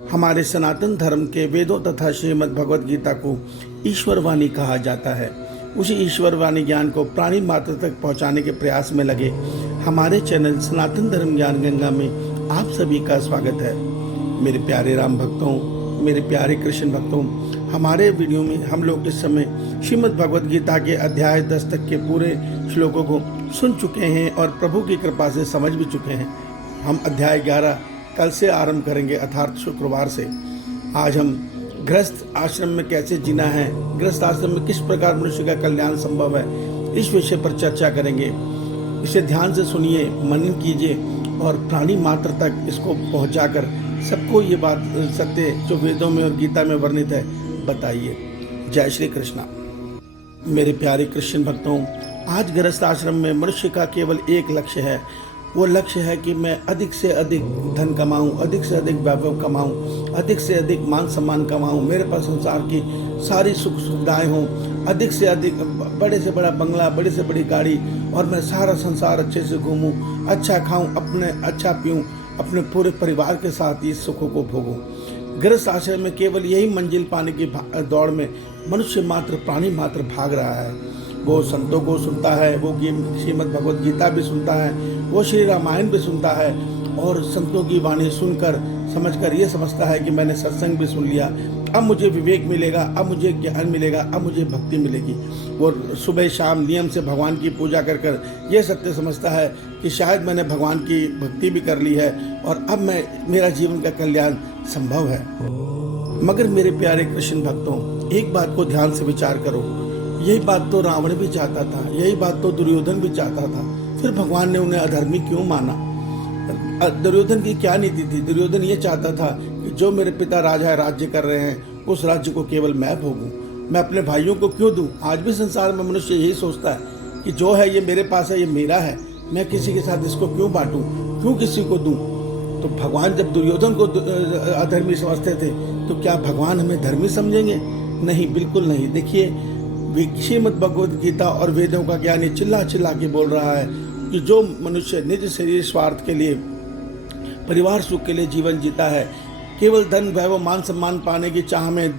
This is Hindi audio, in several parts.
हमारे सनातन धर्म के वेदों तथा श्रीमद् भगवद गीता को ईश्वर वाणी कहा जाता है। उसी ईश्वर वाणी ज्ञान को प्राणी मात्र तक पहुंचाने के प्रयास में लगे हमारे चैनल सनातन धर्म ज्ञान गंगा में आप सभी का स्वागत है। मेरे प्यारे राम भक्तों, मेरे प्यारे कृष्ण भक्तों, हमारे वीडियो में हम लोग इस समय श्रीमद् भगवद गीता के अध्याय 10 तक के पूरे श्लोकों को सुन चुके हैं और प्रभु की कृपा से समझ भी चुके हैं। हम अध्याय 11 कल से आरंभ करेंगे, अर्थात शुक्रवार से। आज हम गृहस्थ आश्रम में कैसे जीना है, गृहस्थ आश्रम में किस प्रकार मनुष्य का कल्याण संभव है, इस विषय पर चर्चा करेंगे। इसे ध्यान से सुनिए, मनन कीजिए और प्राणी मात्र तक इसको पहुंचाकर सबको ये बात सत्य जो वेदों में और गीता में वर्णित है बताइए। जय श्री कृष्णा। मेरे प्यारे कृष्ण भक्तों, आज गृहस्थ आश्रम में मनुष्य का केवल एक लक्ष्य है। वो लक्ष्य है कि मैं अधिक से अधिक धन कमाऊं, अधिक से अधिक वैभव कमाऊं, अधिक से अधिक मान सम्मान कमाऊं, मेरे पास संसार की सारी सुख सुविधाएं हों, अधिक से अधिक बड़े से बड़ा बंगला, बड़ी से बड़ी गाड़ी, और मैं सारा संसार अच्छे से घूमूं, अच्छा खाऊं, अपने अच्छा पीऊं, अपने पूरे परिवार के साथ इस सुखों को भोगूं। गृहस्थ आश्रम में केवल यही मंजिल पाने की दौड़ में मनुष्य मात्र, प्राणी मात्र भाग रहा है। वो संतों को सुनता है, वो श्रीमद् भगवद गीता भी सुनता है, वो श्री रामायण भी सुनता है और संतों की वाणी सुनकर समझकर ये समझता है कि मैंने सत्संग भी सुन लिया, अब मुझे विवेक मिलेगा, अब मुझे ज्ञान मिलेगा, अब मुझे भक्ति मिलेगी। वो सुबह शाम नियम से भगवान की पूजा कर कर ये सत्य समझता है कि शायद मैंने भगवान की भक्ति भी कर ली है और अब मेरा जीवन का कल्याण संभव है। मगर मेरे प्यारे कृष्ण भक्तों, एक बात को ध्यान से विचार करो। यही बात तो रावण भी चाहता था, यही बात तो दुर्योधन भी चाहता था, फिर भगवान ने उन्हें अधर्मी क्यों माना? दुर्योधन की क्या नीति थी? दुर्योधन ये चाहता था कि जो मेरे पिता राजा राज्य कर रहे हैं उस राज्य को केवल मैं भोगूं, मैं अपने भाइयों को क्यों दूं? आज भी संसार में मनुष्य यही सोचता है कि जो है ये मेरे पास है, ये मेरा है, मैं किसी के साथ इसको क्यों बांटूं, क्यों किसी को दूं? तो भगवान जब दुर्योधन को अधर्मी समझते थे तो क्या भगवान हमें धर्मी समझेंगे? नहीं, बिल्कुल नहीं। देखिए, श्रीमद् भगवद गीता और वेदों का ज्ञान चिल्ला चिल्ला के बोल रहा है कि जो मनुष्य निज शरीर स्वार्थ के लिए, परिवार सुख के लिए जीवन जीता है, केवल धन वैभव मान सम्मान पाने की चाह में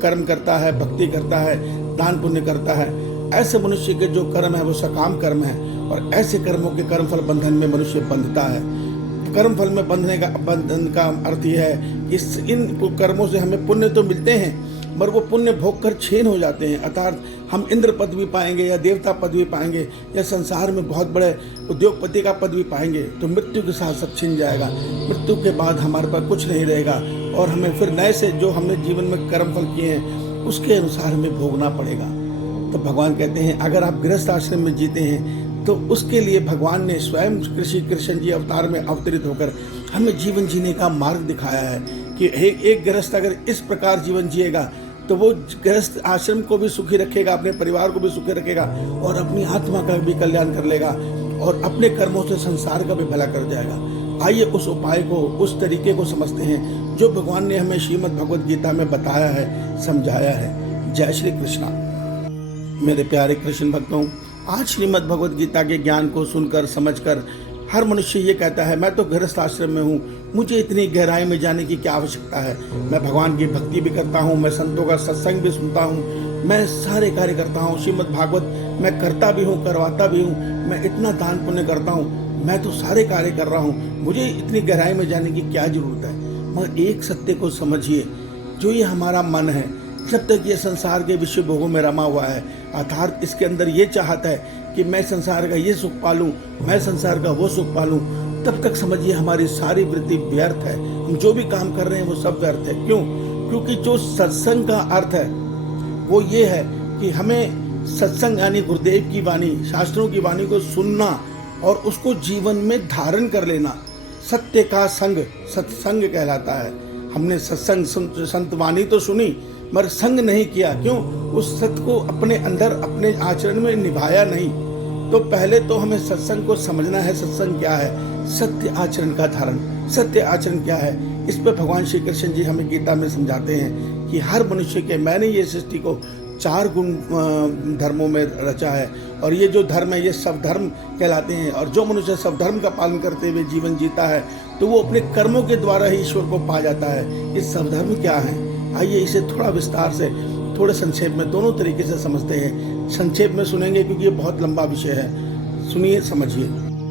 कर्म करता है, भक्ति करता है, दान पुण्य करता है, ऐसे मनुष्य के जो कर्म है वो सकाम कर्म है और ऐसे कर्मों के कर्मफल बंधन में मनुष्य बंधता है। कर्मफल में बंधन का अर्थ यह है कि इन कर्मों से हमें पुण्य तो मिलते हैं मगर वो पुण्य भोग कर क्षीण हो जाते हैं, अर्थात हम इंद्र पद भी पाएंगे या देवता पद भी पाएंगे या संसार में बहुत बड़े उद्योगपति का पद भी पाएंगे, तो मृत्यु के साथ सब छिन जाएगा। मृत्यु के बाद हमारे पास कुछ नहीं रहेगा और हमें फिर नए से जो हमने जीवन में कर्मफल किए हैं उसके अनुसार हमें भोगना पड़ेगा। तो भगवान कहते हैं अगर आप गृहस्थ आश्रम में जीते हैं तो उसके लिए भगवान ने स्वयं कृष्ण जी अवतार में अवतरित होकर हमें जीवन जीने का मार्ग दिखाया है कि एक गृहस्थ अगर इस प्रकार जीवन जिएगा तो वो गृहस्थ आश्रम को भी सुखी रखेगा, अपने परिवार को भी सुखी रखेगा और अपनी आत्मा का भी कल्याण कर लेगा और अपने कर्मों से संसार का भी भला कर जाएगा। आइए उस उपाय को, उस तरीके को समझते हैं जो भगवान ने हमें श्रीमद् भगवद गीता में बताया है, समझाया है। जय श्री कृष्णा। मेरे प्यारे कृष्ण भक्तों, आज श्रीमद् भगवद गीता के ज्ञान को सुनकर समझकर हर मनुष्य ये कहता है मैं तो गृहस्थ आश्रम में हूँ, मुझे इतनी गहराई में जाने की क्या आवश्यकता है? मैं भगवान की भक्ति भी करता हूँ, मैं संतों का सत्संग भी सुनता हूँ, मैं सारे कार्य करता हूँ, श्रीमद् भागवत मैं करता भी हूँ, करवाता भी हूँ, मैं इतना दान पुण्य करता हूँ, मैं तो सारे कार्य कर रहा हूँ, मुझे इतनी गहराई में जाने की क्या जरूरत है? मगर एक सत्य को समझिए, जो ये हमारा मन है जब तक ये संसार के विषय भोगों में रमा हुआ है, अर्थात इसके अंदर ये चाहता है कि मैं संसार का ये सुख पालूं, मैं संसार का वो सुख पालूं, तब तक समझिए हमारी सारी वृत्ति व्यर्थ है। हम जो भी काम कर रहे हैं वो सब व्यर्थ है। क्यों? क्योंकि जो सत्संग का अर्थ है वो ये है कि हमें सत्संग यानी गुरुदेव की वाणी, शास्त्रों की वाणी को सुनना और उसको जीवन में धारण कर लेना। सत्य का संग सत्संग कहलाता है। हमने सत्संग संत वाणी तो सुनी मगर संग नहीं किया। क्यों? उस सत्य को अपने अंदर अपने आचरण में निभाया नहीं। तो पहले तो हमें सत्संग को समझना है। सत्संग क्या है? सत्य आचरण का धारण। सत्य आचरण क्या है? इस पर भगवान श्री कृष्ण जी हमें गीता में समझाते हैं कि हर मनुष्य के, मैंने ये सृष्टि को 4 गुण धर्मों में रचा है और ये जो धर्म है ये सब धर्म कहलाते हैं। और जो मनुष्य सब धर्म का पालन करते हुए जीवन जीता है तो वो अपने कर्मों के द्वारा ही ईश्वर को पा जाता है। ये सब धर्म क्या है, आइए इसे थोड़ा विस्तार से, थोड़े संक्षेप में, दोनों तरीके से समझते हैं। संक्षेप में सुनेंगे क्योंकि ये बहुत लंबा विषय है, सुनिए समझिए।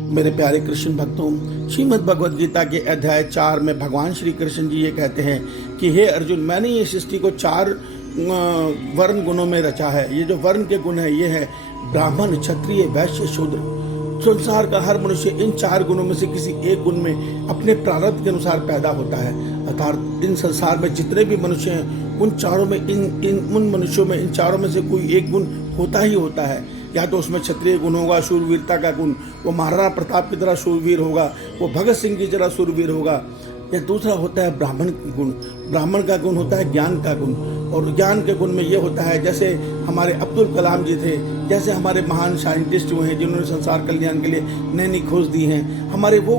मेरे प्यारे कृष्ण भक्तों, श्रीमद् भगवद गीता के अध्याय 4 में भगवान श्री कृष्ण जी ये कहते हैं कि हे अर्जुन, मैंने ये सृष्टि को 4 वर्ण गुणों में रचा है। ये जो वर्ण के गुण है ये है ब्राह्मण, क्षत्रिय, वैश्य, शूद्र। संसार का हर मनुष्य इन 4 गुणों में से किसी एक गुण में अपने प्रारब्ध के अनुसार पैदा होता है। अर्थात इन संसार में जितने भी मनुष्य हैं उन चारों में उन मनुष्यों में इन चारों में से कोई एक गुण होता ही होता है। या तो उसमें क्षत्रिय गुण होगा, शूरवीरता का गुण, वो महाराणा प्रताप की तरह शूरवीर होगा, वो भगत सिंह की तरह शूरवीर होगा। या दूसरा होता है ब्राह्मण गुण। ब्राह्मण का गुण होता है ज्ञान का गुण, और ज्ञान के गुण में ये होता है जैसे हमारे अब्दुल कलाम जी थे, जैसे हमारे महान साइंटिस्ट हुए हैं जिन्होंने संसार कल्याण के लिए नई नई खोज दी हैं, हमारे वो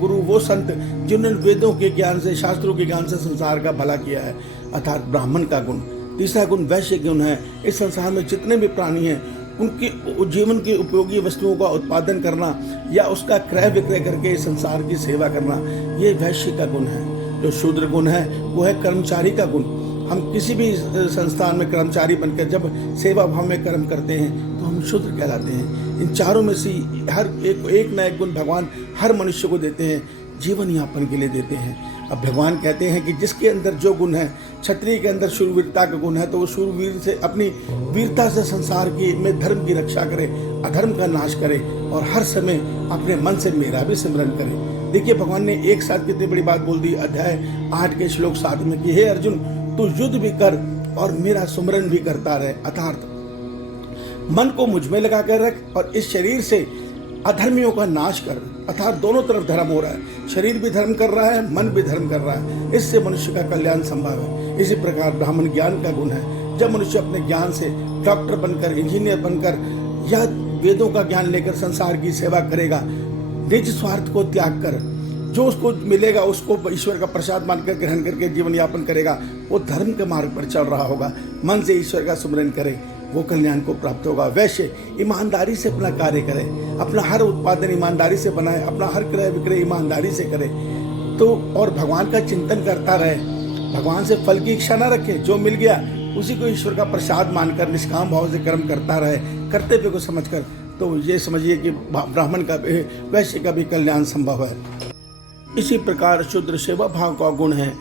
गुरु, वो संत जिन्होंने वेदों के ज्ञान से, शास्त्रों के ज्ञान से संसार का भला किया है, अर्थात ब्राह्मण का गुण। तीसरा गुण वैश्य गुण है। इस संसार में जितने भी प्राणी हैं उनकी जीवन की उपयोगी वस्तुओं का उत्पादन करना या उसका क्रय विक्रय करके इस संसार की सेवा करना, ये वैश्य का गुण है। जो शूद्र गुण है वो है कर्मचारी का गुण। हम किसी भी संस्थान में कर्मचारी बनकर जब सेवा भाव में कर्म करते हैं तो हम शूद्र कहलाते हैं। इन चारों में से हर एक न एक गुण भगवान हर मनुष्य को देते हैं, जीवन यापन के लिए देते हैं। अब भगवान कहते हैं कि जिसके अंदर जो गुण है, क्षत्रिय के अंदर शूरवीरता का गुण है तो वो शूरवीर से, अपनी वीरता से संसार की में धर्म की रक्षा करे, अधर्म का नाश करे और हर समय अपने मन से मेरा भी सिमरन करे। देखिए भगवान ने एक साथ कितनी बड़ी बात बोल दी अध्याय 8 के श्लोक 7 में कि हे अर्जुन, तू युद्ध भी कर और मेरा सुमरन भी करता रहे। अर्थात मन को मुझ में लगा कर रख और इस शरीर से अधर्मियों का नाश कर। अर्थात दोनों तरफ धर्म हो रहा है, शरीर भी धर्म कर रहा है, मन भी धर्म कर रहा है। इससे मनुष्य का कल्याण संभव है। इसी प्रकार ब्राह्मण ज्ञान का गुण है। जब मनुष्य अपने ज्ञान से डॉक्टर बनकर, इंजीनियर बनकर या वेदों का ज्ञान लेकर संसार की सेवा करेगा, निज स्वार्थ को त्याग कर जो उसको मिलेगा उसको ईश्वर का प्रसाद मानकर ग्रहण करके जीवन यापन करेगा, वो धर्म के मार्ग पर चल रहा होगा। मन से ईश्वर का सुमरन करे, वो कल्याण को प्राप्त होगा। वैश्य ईमानदारी से अपना कार्य करे, अपना हर उत्पादन ईमानदारी से बनाए, अपना हर क्रय विक्रय ईमानदारी से करे तो, और भगवान का चिंतन करता रहे, भगवान से फल की इच्छा न रखे, जो मिल गया उसी को ईश्वर का प्रसाद मानकर निष्काम भाव से कर्म करता रहे, कर्तव्य को समझकर। तो ये समझिए कि ब्राह्मण का, वैश्य का भी कल्याण संभव है। इसी प्रकार शूद्र सेवा भाव का गुण है।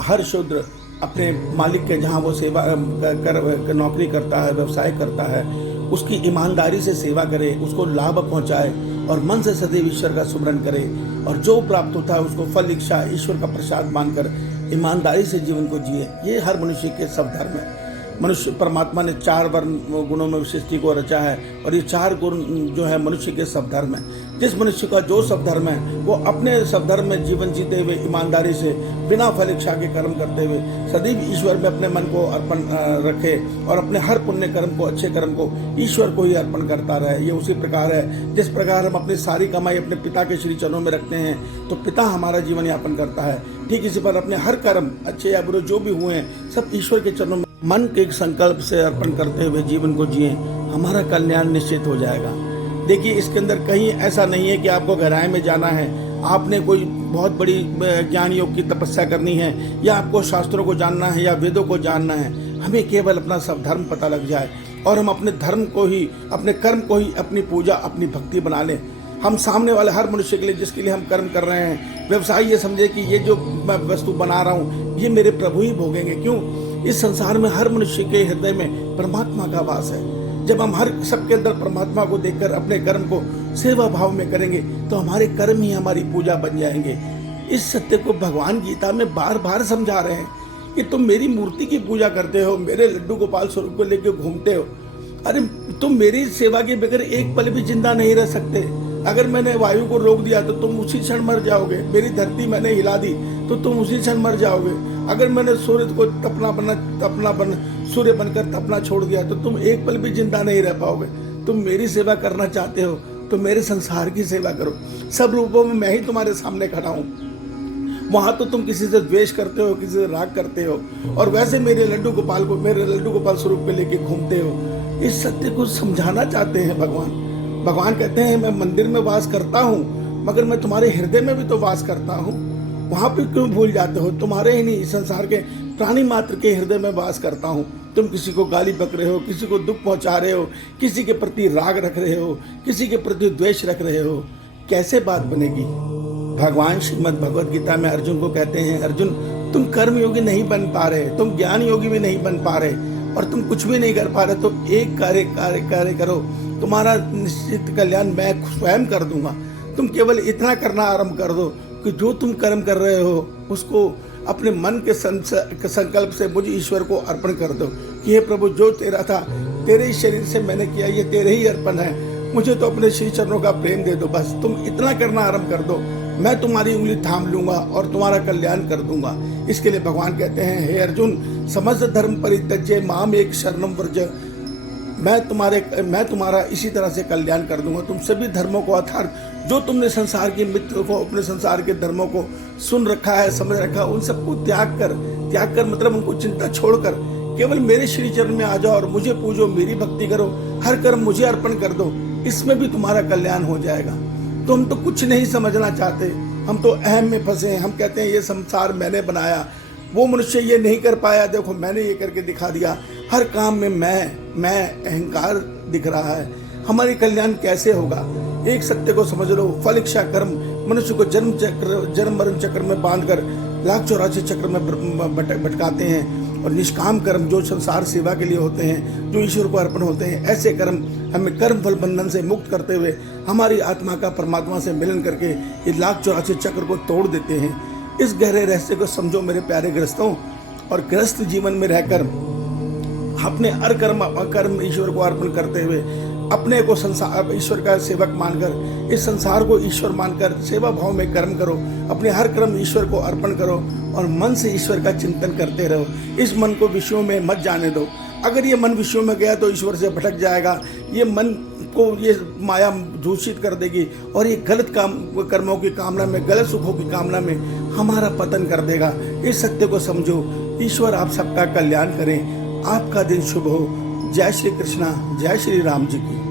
हर शूद्र अपने मालिक के जहाँ वो सेवा कर नौकरी करता है, व्यवसाय करता है, उसकी ईमानदारी से सेवा करे, उसको लाभ पहुँचाए और मन से सदैव ईश्वर का सुमरन करे और जो प्राप्त होता है उसको फल इच्छा ईश्वर का प्रसाद मानकर ईमानदारी से जीवन को जिए। ये हर मनुष्य के सब धर्म है। मनुष्य, परमात्मा ने 4 वर्ण गुणों में सृष्टि को रचा है और ये 4 गुण जो है मनुष्य के सब धर्म है। जिस मनुष्य का जो सब धर्म है वो अपने सब धर्म में जीवन जीते हुए ईमानदारी से बिना फल इच्छा के कर्म करते हुए सदैव ईश्वर में अपने मन को अर्पण रखे और अपने हर पुण्य कर्म को, अच्छे कर्म को ईश्वर को ही अर्पण करता रहे। ये उसी प्रकार है जिस प्रकार हम अपनी सारी कमाई अपने पिता के श्री चरणों में रखते हैं तो पिता हमारा जीवन यापन करता है। ठीक इसी पर अपने हर कर्म, अच्छे या बुरे जो भी हुए हैं, सब ईश्वर के चरणों में मन के संकल्प से अर्पण करते हुए जीवन को जिए, हमारा कल्याण निश्चित हो जाएगा। देखिए इसके अंदर कहीं ऐसा नहीं है कि आपको गहराई में जाना है, आपने कोई बहुत बड़ी ज्ञान योग की तपस्या करनी है या आपको शास्त्रों को जानना है या वेदों को जानना है। हमें केवल अपना सब धर्म पता लग जाए और हम अपने धर्म को ही, अपने कर्म को ही अपनी पूजा, अपनी भक्ति बना लें। हम सामने वाले हर मनुष्य के लिए जिसके लिए हम कर्म कर रहे हैं, व्यवसाय ये समझे कि ये जो मैं वस्तु बना रहा हूँ ये मेरे प्रभु ही भोगेंगे। क्यों? इस संसार में हर मनुष्य के हृदय में परमात्मा का वास है। जब हम हर सबके अंदर परमात्मा को देखकर अपने कर्म को सेवा भाव में करेंगे तो हमारे कर्म ही हमारी पूजा बन जाएंगे। इस सत्य को भगवान गीता में बार बार समझा रहे हैं कि तुम मेरी मूर्ति की पूजा करते हो, मेरे लड्डू गोपाल स्वरूप को लेकर घूमते हो। अरे तुम मेरी सेवा के बगैर एक पल भी जिंदा नहीं रह सकते। अगर मैंने वायु को रोक दिया तो तुम उसी क्षण मर जाओगे। मेरी धरती मैंने हिला दी तो तुम उसी क्षण मर जाओगे। अगर मैंने सूर्य को सूर्य बनकर तपना छोड़ दिया तो तुम एक पल भी जिंदा नहीं रह पाओगे। तुम मेरी सेवा करना चाहते हो तो मेरे संसार की सेवा करो। सब रूपों में मैं ही तुम्हारे सामने खड़ा हूँ। वहाँ तो तुम किसी से द्वेष करते हो, किसी से राग करते हो, और वैसे मेरे लड्डू गोपाल स्वरूप पे लेके घूमते हो। इस सत्य को समझाना चाहते हैं भगवान। भगवान कहते हैं मैं मंदिर में वास करता हूँ, मगर मैं तुम्हारे हृदय में भी तो वास करता हूँ। वहाँ पे क्यों भूल जाते हो? तुम्हारे ही नहीं, संसार के प्राणी मात्र के हृदय में वास करता हूँ। तुम किसी को गाली बक रहे हो, किसी को दुख पहुंचा रहे हो, किसी के प्रति राग रख रहे हो, किसी के प्रति द्वेष रख रहे हो, कैसे बात बनेगी? भगवान श्रीमद् भगवद गीता में अर्जुन को कहते हैं, अर्जुन तुम कर्म योगी नहीं बन पा रहे, तुम ज्ञान योगी भी नहीं बन पा रहे, और तुम कुछ भी नहीं कर पा रहे, तो एक कार्य करो, तुम्हारा निश्चित कल्याण मैं स्वयं कर दूंगा। तुम केवल इतना करना आरंभ कर दो कि जो तुम कर्म कर रहे हो उसको अपने मन के संकल्प से मुझे ईश्वर को अर्पण कर दो कि हे प्रभु, जो तेरा था, तेरे ही शरीर से मैंने किया, ये तेरे ही अर्पण है, मुझे तो अपने श्री चरणों का प्रेम दे दो। बस तुम इतना करना आरंभ कर दो, मैं तुम्हारी उंगली थाम लूंगा और तुम्हारा कल्याण कर दूंगा। इसके लिए भगवान कहते हैं, हे अर्जुन, समस्त धर्म परित्यज्य माम एक शरणम व्रज, मैं तुम्हारा इसी तरह से कल्याण कर दूंगा। तुम सभी धर्मों को, अर्थात जो तुमने संसार के मित्र को, अपने संसार के धर्मों को सुन रखा है, समझ रखा है, उन सबको त्याग कर मतलब उनको चिंता छोड़कर केवल मेरे श्री चरण में आ जाओ और मुझे पूजो, मेरी भक्ति करो, हर कर्म मुझे अर्पण कर दो, इसमें भी तुम्हारा कल्याण हो जाएगा। तो हम तो कुछ नहीं समझना चाहते, हम तो अहम में फंसे हैं। हम कहते हैं ये संसार मैंने बनाया, वो मनुष्य ये नहीं कर पाया, देखो मैंने ये करके दिखा दिया। हर काम में मैं अहंकार दिख रहा है। हमारी कल्याण कैसे होगा? एक सत्य को समझ लो, फल इच्छा कर्म मनुष्य को जन्म मरण चक्र में बांधकर लाख 84 चक्र में भटकाते हैं, और निष्काम कर्म जो संसार सेवा के लिए होते हैं, जो ईश्वर को अर्पण होते हैं, ऐसे कर्म हमें कर्म फल बंधन से मुक्त करते हुए हमारी आत्मा का परमात्मा से मिलन करके ये लाख 84 चक्र को तोड़ देते हैं। इस गहरे रहस्य को समझो मेरे प्यारे गृहस्थों, और गृहस्थ जीवन में रहकर अपने हर कर्म ईश्वर को अर्पण करते हुए अपने को संसार ईश्वर का सेवक मानकर, इस संसार को ईश्वर मानकर सेवा भाव में कर्म करो, अपने हर कर्म ईश्वर को अर्पण करो और मन से ईश्वर का चिंतन करते रहो। इस मन को विषयों में मत जाने दो। अगर ये मन विषयों में गया तो ईश्वर से भटक जाएगा, ये मन को ये माया दूषित कर देगी और ये गलत कर्मों की कामना में, गलत सुखों की कामना में हमारा पतन कर देगा। इस सत्य को समझो। ईश्वर आप सबका कल्याण करें। आपका दिन शुभ हो। जय श्री कृष्णा, जय श्री राम जी की।